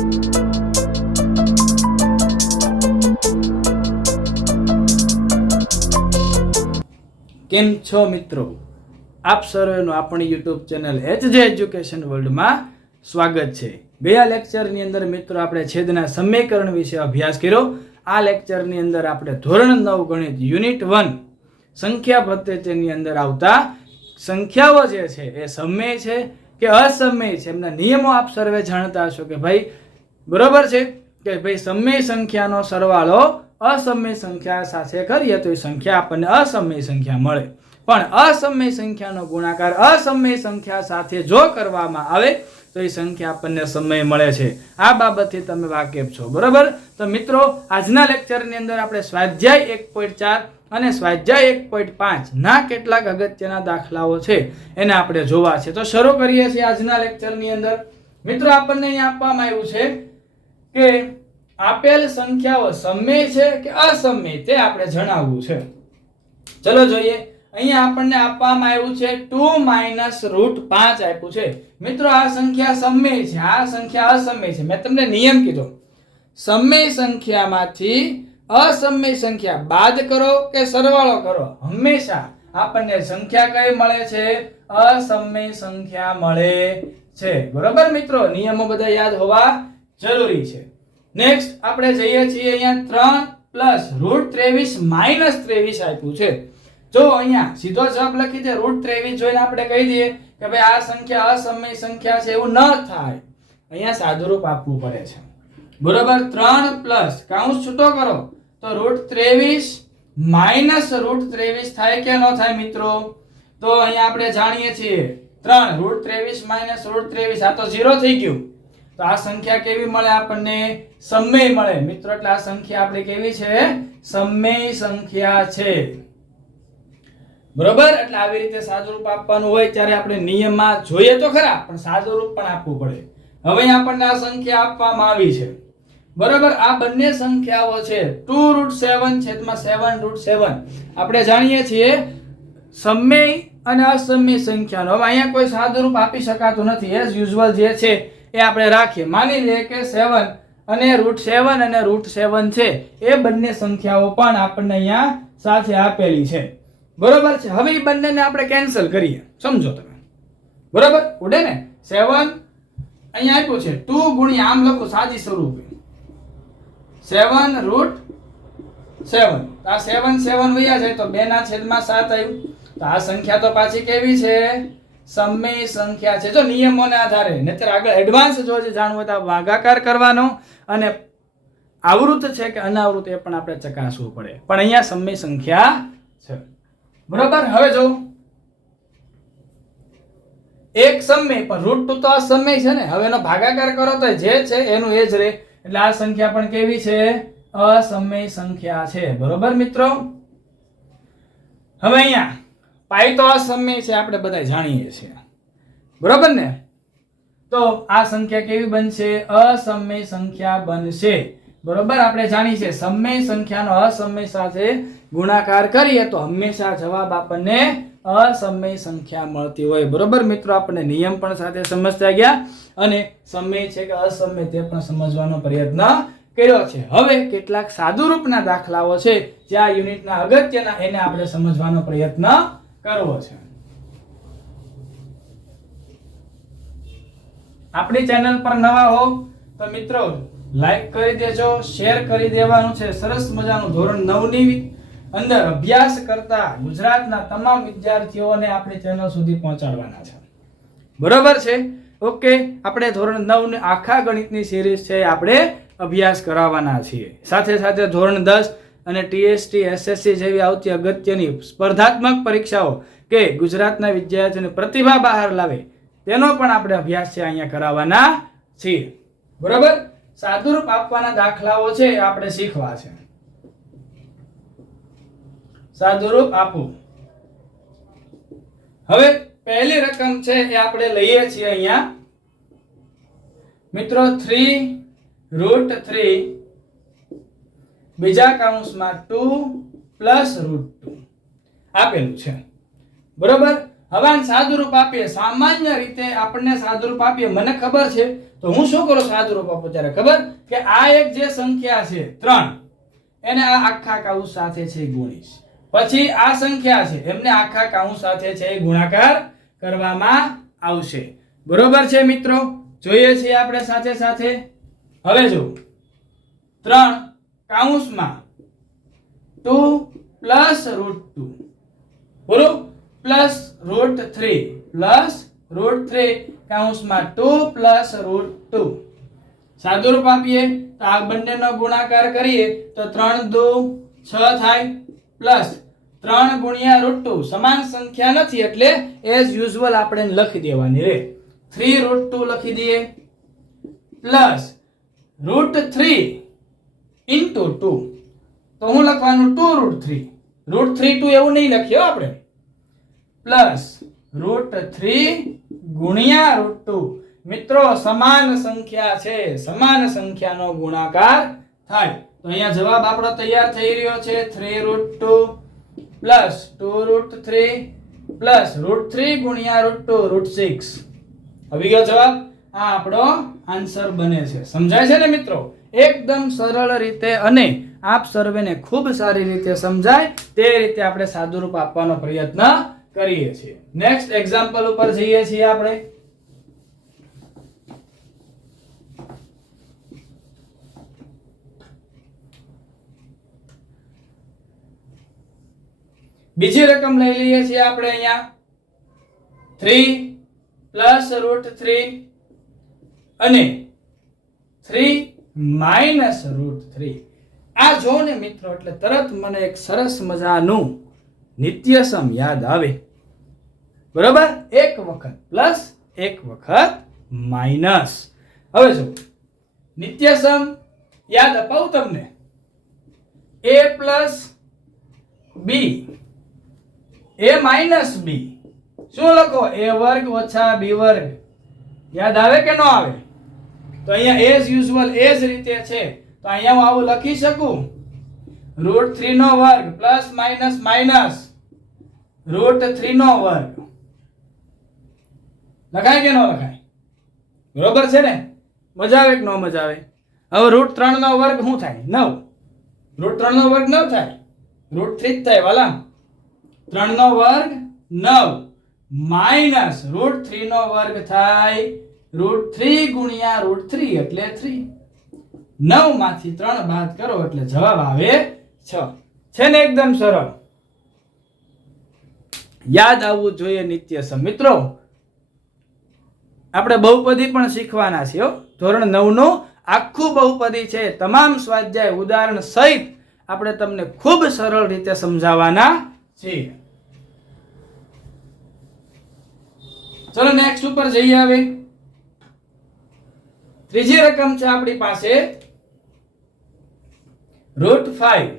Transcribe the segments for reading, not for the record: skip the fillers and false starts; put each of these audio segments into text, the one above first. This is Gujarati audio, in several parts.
કેમ છો મિત્રો? આપ સર્વેનું આપણી યુટ્યુબ ચેનલ HJ એજ્યુકેશન વર્લ્ડમાં સ્વાગત છે. ગયા લેક્ચરની અંદર મિત્રો આપણે છેદના સમીકરણ વિશે અભ્યાસ કર્યો. આ લેક્ચરની અંદર આપણે ધોરણ 9 ગણિત યુનિટ 1 સંખ્યા પદ્ધતિની અંદર આવતા સંખ્યાઓ જે છે એ સમય છે કે અસમય છે એમના નિયમો આપ સર્વે જાણતા હશો કે ભાઈ બરોબર છે કે ભાઈ સમય સંખ્યાનો સરવાળો અસમય સંખ્યા સાથે કરીએ તો એ સંખ્યા આપણને અસમય સંખ્યા મળે, પણ અસમય સંખ્યાનો ગુણાકાર અસમય સંખ્યા સાથે જો કરવામાં આવે તો એ સંખ્યા આપણને સમય મળે છે. આ બાબતથી તમે વાકેફ છો, બરોબર? તો મિત્રો આજના લેક્ચરની અંદર આપણે સ્વાધ્યાય 1.4 અને સ્વાધ્યાય 1.5 ના કેટલાક અગત્યના દાખલાઓ છે એને આપણે જોવા છે. તો શરૂ કરીએ છીએ આજના લેક્ચરની અંદર. મિત્રો આપણને અહીંયા આપવામાં આવ્યું છે કે આપેલ સંખ્યાઓ સમય છે કે અસમય તે આપણે જણાવવું છે. ચલો જોઈએ. અહીંયા આપણને આપવામાં આવ્યું છે 2 - √5 આપ્યું છે. મિત્રો આ સંખ્યા સમય છે, આ સંખ્યા અસમય છે. મેં તમને નિયમ કીધો, સમય સંખ્યામાંથી અસમય સંખ્યા બાદ કરો કે સરવાળો કરો, હંમેશા આપણને સંખ્યા કઈ મળે છે? અસમય સંખ્યા મળે છે. બરોબર મિત્રો, નિયમો બધા યાદ હોવા જરૂરી છે. નેક્સ્ટ આપણે જઈએ છીએ અહીંયા 3 + √23 - 23 આપ્યું છે. જો અહીંયા સીધો જવાબ લખી દે √23 જોઈને આપણે કહી દઈએ કે ભાઈ આ સંખ્યા અસમય સંખ્યા છે, એવું ન થાય. અહીંયા સાદુરૂપ આપવું પડે છે. બરોબર, 3 + કૌંસ છૂટો કરો તો √23 - √23 થાય કે ન થાય મિત્રો? તો અહીંયા આપણે જાણીએ છીએ 3 √23 - √23 આ તો 0 થઈ ગયું. તો આ સંખ્યા કેવી મળે આપણને? સમય મળે મિત્રો. એટલે આ સંખ્યા આપણે કેવી છે? સમય સંખ્યા છે. બરોબર, એટલે આવી રીતે સાદુરૂપ આપવાનું હોય ત્યારે આપણે નિયમમાં જોઈએ તો ખરા, પણ સાદુરૂપ પણ આપવું પડે. હવે આપણને આ સંખ્યા આપવામાં આવી છે, બરોબર. આ બંને સંખ્યાઓ છે 2√7 / 7√7. આપણે જાણીએ છીએ સમય અને અસમય સંખ્યાનો હવે અહીંયા કોઈ સાદુરૂપ આપી શકાતું નથી. એઝ યુઝ્યુઅલ જે છે એ આપણે રાખીએ. માની લઈએ કે 7 અને √7 અને √7 છે એ બંને સંખ્યાઓ પણ આપણને અહીંયા સાથે આપેલી છે, બરોબર છે. હવે એ બંનેને આપણે કેન્સલ કરીએ, સમજો તમે, બરોબર? ઉડે ને? 7 અહીંયા આપ્યું છે 2 * આમ લખો સાદી સ્વરૂપે 7√7. આ 7 7 વયા જાય તો 2/7 આવ્યું. તો આ સંખ્યા તો પાછી કેવી છે? સમય સંખ્યા છે. જો નિયમોને આધારે, નહીતર આગળ એડવાન્સ જો જાણવું હોય તો ભાગાકાર કરવાનો અને આવૃત છે કે અનાવૃત એ પણ આપણે ચકાસવું પડે, પણ અહીંયા સમય સંખ્યા છે, બરોબર. હવે જો એક સમય પણ √2 તો અસમય છે ને, હવે એનો ભાગાકાર કરો તો જે છે એનું એ જ રહે. એટલે આ સંખ્યા પણ કેવી છે? અસમય સંખ્યા છે, બરોબર મિત્રો. હવે અહીંયા પાઈ તો અસમય છે, આપણે બધા જાણીએ છીએ, બરોબર ને? તો આ સંખ્યા કેવી બનશે? અસમય સંખ્યા બનશે, બરોબર. આપણે જાણીએ છીએ સમય સંખ્યાનો અસમય સાથે ગુણાકાર કરીએ તો હંમેશા જવાબ આપણને અસમય સંખ્યા મળતી હોય, બરોબર મિત્રો. આપણે નિયમ પણ સાથે સમજતા ગયા અને સમય છે કે અસમય તે પણ સમજવાનો પ્રયત્ન કર્યો છે. હવે કેટલાક સાદુરૂપના દાખલાઓ છે જે આ યુનિટના અગત્યના, એને આપણે સમજવાનો પ્રયત્ન કરવો છે. આપણી ચેનલ પર નવા હો તો મિત્રો લાઈક કરી દેજો, શેર કરી દેવાનું છે. સરસ મજાનું ધોરણ 9 ની અંદર અભ્યાસ કરતા ગુજરાતના તમામ વિદ્યાર્થીઓને આપણી ચેનલ સુધી પહોંચાડવાના છે, બરોબર છે? ઓકે, આપણે ધોરણ 9 ની આખા ગણિતની સિરીઝ છે આપણે અભ્યાસ કરાવવાના છીએ. સાથે સાથે ધોરણ 10 અને TST SSC જેવી આવતી અગત્યની સ્પર્ધાત્મક પરીક્ષાઓ કે ગુજરાતના વિદ્યાર્થીઓની પ્રતિભા બહાર લાવે તેનો પણ આપણે અભ્યાસ છે અહીંયા કરાવવાના છીએ, બરોબર. સાદુરૂપ આપવાના દાખલાઓ છે આપણે શીખવા છે. સાદુરૂપ આપો. હવે પહેલી રકમ છે એ આપણે લઈએ છીએ અહીંયા મિત્રો 3√3 બીજા કૌંસમાં 2 + √2 આપેલું છે, બરોબર. હવે આને સાદુરૂપ આપીએ. સામાન્ય રીતે આપણને સાદુરૂપ આપીએ, મને ખબર છે તો હું શું કરું સાદુરૂપ આપું ત્યારે ખબર કે આ એક જે સંખ્યા છે 3 એને આ આખા કૌંસ સાથે છે ગુણીશ. પછી આ સંખ્યા છે એમને આખા કૌંસ સાથે છે ગુણાકાર કરવામાં આવશે. બરોબર છે મિત્રો? જોઈએ છીએ આપણે સાથે સાથે. હવે જો 3 કૌંસમાં 2 પ્લસ √2 બરોબર પ્લસ √3 પ્લસ √3 કૌંસમાં 2 પ્લસ √2 સાદુરૂપ આપીએ તો આ બંનેનો ગુણાકાર કરીએ તો 3 2 6 થાય પ્લસ 3 ગુણ્યા √2 સમાન સંખ્યા નથી એટલે એઝ યુઝ્યુઅલ આપણે લખી દેવાની રે 3 √2 લખી દઈએ પ્લસ √3 ઇન્ટુ 2 તો હું લખવાનું 2 √3 2 એવું નહીં લખ્યો આપણે પ્લસ √3 ગુણ્યા √2 મિત્રો સમાન સંખ્યા છે સમાન સંખ્યાનો ગુણાકાર થાય તો અહીંયા જવાબ આપણો તૈયાર થઈ રહ્યો છે 3 √2 પ્લસ 2 √3 પ્લસ √3 ગુણ્યા √2 √6 આવી ગયો જવાબ. આ આપણો આન્સર બને છે. સમજાય છે ને મિત્રો? એકદમ સરળ રીતે અને આપ સર્વેને ખૂબ સારી રીતે સમજાય તે રીતે આપણે સાદુરૂપ આપવાનો પ્રયત્ન કરીએ છીએ. નેક્સ્ટ એક્ઝામ્પલ ઉપર જઈએ છીએ આપણે. બીજી રકમ લઈ લઈએ છીએ આપણે અહીંયા 3 પ્લસ √3 અને 3 માઇનસ √3. આ જો ને મિત્રો એટલે તરત મને એક સરસ મજાનું નિત્યસમ યાદ આવે. બરોબર? એક વખત પ્લસ એક વખત માઇનસ. હવે જો નિત્યસમ યાદ અપાવું તમને. a plus b a minus b શું લખો? a વર્ગ ઓછા b વર્ગ. યાદ આવે કે ન આવે? તો અહીંયા એઝ યુઝ્યુઅલ એ જ રીતે છે તો અહીંયા હું આવું લખી શકું √3 નો વર્ગ પ્લસ માઇનસ માઇનસ √3 નો વર્ગ. લખાય કે ન લખાય? બરોબર છે ને? મજા આવે કે ન મજા આવે? હવે √3 નો વર્ગ શું થાય? 9. √3 નો વર્ગ 9 થાય. √3 જ થાય વાલા. 3 નો વર્ગ 9 માઇનસ √3 નો વર્ગ થાય √3 ગુણ્યા √3 એટલે 3. 9 માંથી 3 બાદ કરો એટલે જવાબ આવે 6. છે ને? એકદમ સરળ. યાદ આવવું જોઈએ નિત્યસમ. મિત્રો આપણે બહુપદી પણ શીખવાના છે. ધોરણ 9 નું આખું બહુપદી છે. તમામ સ્વાધ્યાય ઉદાહરણ સહિત આપણે તમને ખૂબ સરળ રીતે સમજાવવાના છીએ. ચલો નેક્સ્ટ ઉપર જઈએ. હવે ત્રીજી રકમ છે આપણી પાસે √5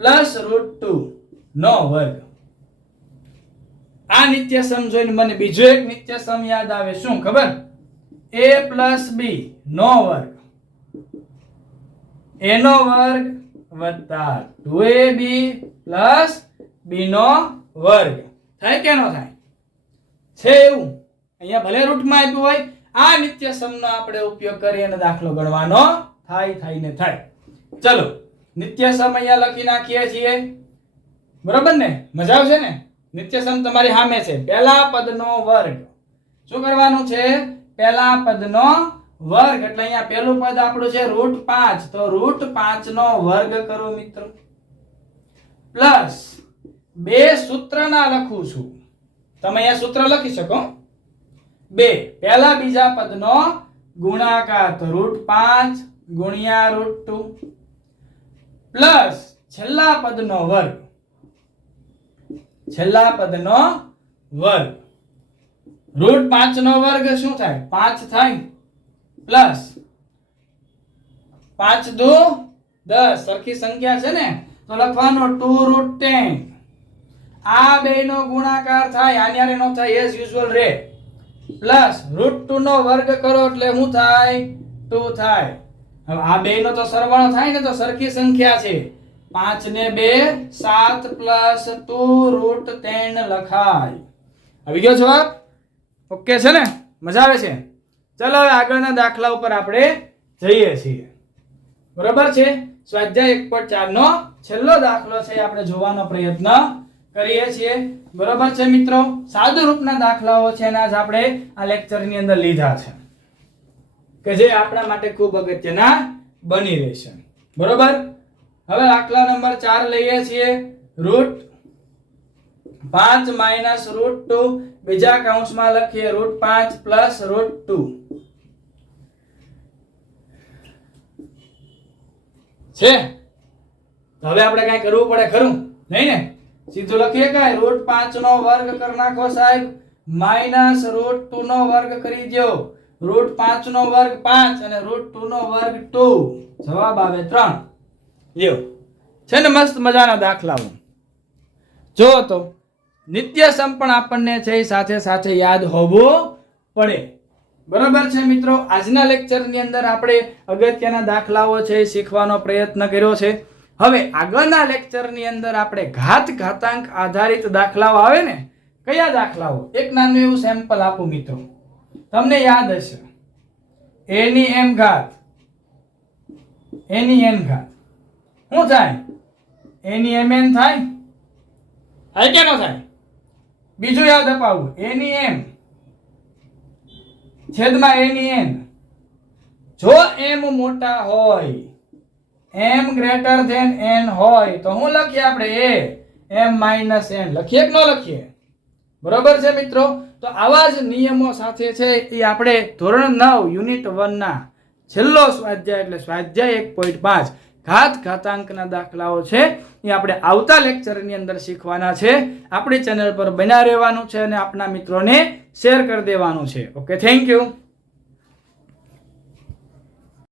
પ્લસ √2 નો વર્ગ. આ નિત્યસમ જોઈને મને બીજો એક નિત્યસમ યાદ આવે. શું ખબર? a પ્લસ b નો વર્ગ. a નો વર્ગ વત્તા 2ab પ્લસ b નો વર્ગ. થાય કે ન થાય? છે એવું. અહીંયા ભલે રૂટમાં આપ્યું હોય આ નિત્યસમનો આપણે ઉપયોગ કરી અને દાખલો ગણવાનો થાય ને થાય. ચલો નિત્યસમ અહીંયા લખી નાખીએ છીએ. બરોબર ને? મજા આવશે ને? નિત્યસમ તમારી સામે છે. પહેલા પદનો વર્ગ. શું કરવાનું છે? પહેલા પદનો વર્ગ. એટલે અહીંયા પહેલું પદ આપણું છે √5 તો √5 નો વર્ગ કરો મિત્રો. પ્લસ બે સૂત્રના લખું છું. તમે અહીંયા સૂત્ર લખી શકો. 2 પહેલા બીજા પદનો ગુણાકાર તો √5 ગુણ્યા √2 પ્લસ છેલ્લા પદનો વર્ગ. છેલ્લા પદનો વર્ગ. √5 નો વર્ગ શું થાય? 5 થાય પ્લસ 5 2 10 સરખી સંખ્યા છે ને તો લખવાનો 2√10. આ બેનો ગુણાકાર થાય આની હારે નો થાય એઝ યુઝ્યુઅલ રે. પ્લસ √2 નો વર્ગ કરો એટલે શું થાય? 2 થાય. હવે આ બેનો તો સરવાળો થાય ને તો સરખી સંખ્યા છે. 5 ને 2 7 પ્લસ 2 √10 લખાય. આવી ગયો જવાબ? ઓકે છે ને? મજા આવે છે? ચાલો હવે આગળના દાખલા ઉપર આપણે જઈએ છીએ. બરાબર છે? સ્વાધ્યાય 1.4 નો છેલ્લો દાખલો છે આપણે જોવાનો પ્રયત્ન કરીએ છીએ. બરાબર છે મિત્રો? સાદુ રૂપના દાખલાઓ છે એના જ આપણે આ લેક્ચરની અંદર લીધા છે કે જે આપણા માટે ખૂબ અગત્યના બની રહેશે. બરાબર? હવે દાખલા નંબર 4 લઈએ છીએ. √5 માઈનસ √2 બીજા કૌંસમાં લખીએ √5 પ્લસ √2 છે. હવે આપણે કઈ કરવું પડે ખરું? નહીં ને? સીધું લખીએ કે √5 નો વર્ગ કરી નાખો સાહેબ, માઈનસ √2 નો વર્ગ કરી દો. √5 નો વર્ગ 5 અને √2 નો વર્ગ 2. જવાબ આવે 3. લ્યો. છે ને મસ્ત મજાના દાખલાઓ. જો તો નિત્ય સમ પણ આપણને છે સાથે સાથે યાદ હોવું પડે. બરાબર છે મિત્રો? આજના લેક્ચરની અંદર આપણે અગત્યના દાખલાઓ છે શીખવાનો પ્રયત્ન કર્યો છે. હવે આગળના લેક્ચરની અંદર આપણે ઘાતાંક આધારિત દાખલાઓ આવે ને, કયા દાખલાઓ? એક નાનું એવું સેમ્પલ આપું મિત્રો, તમને યાદ હશે. a ની m ઘાત, a ની n ઘાત શું થાય? a ની mn થાય? થાય કે ન થાય? બીજું યાદ અપાવું, a ની m છેદમાં a ની n. જો m મોટા હોય, m ગ્રેટર ધેન n હોય તો શું લખીએ આપણે? a m માઈનસ n લખીએ કે ન લખીએ? બરોબર છે મિત્રો? તો આવા જ નિયમો સાથે છે એ આપણે ધોરણ 9 યુનિટ 1 ના છેલ્લો સ્વાધ્યાય એટલે સ્વાધ્યાય 1.5 ઘાતાંકના દાખલાઓ છે એ આપણે આવતા લેક્ચરની અંદર શીખવાના છે. આપણી ચેનલ પર બન્યા રહેવાનું છે અને આપના મિત્રોને શેર કરી દેવાનું છે. Okay, thank you.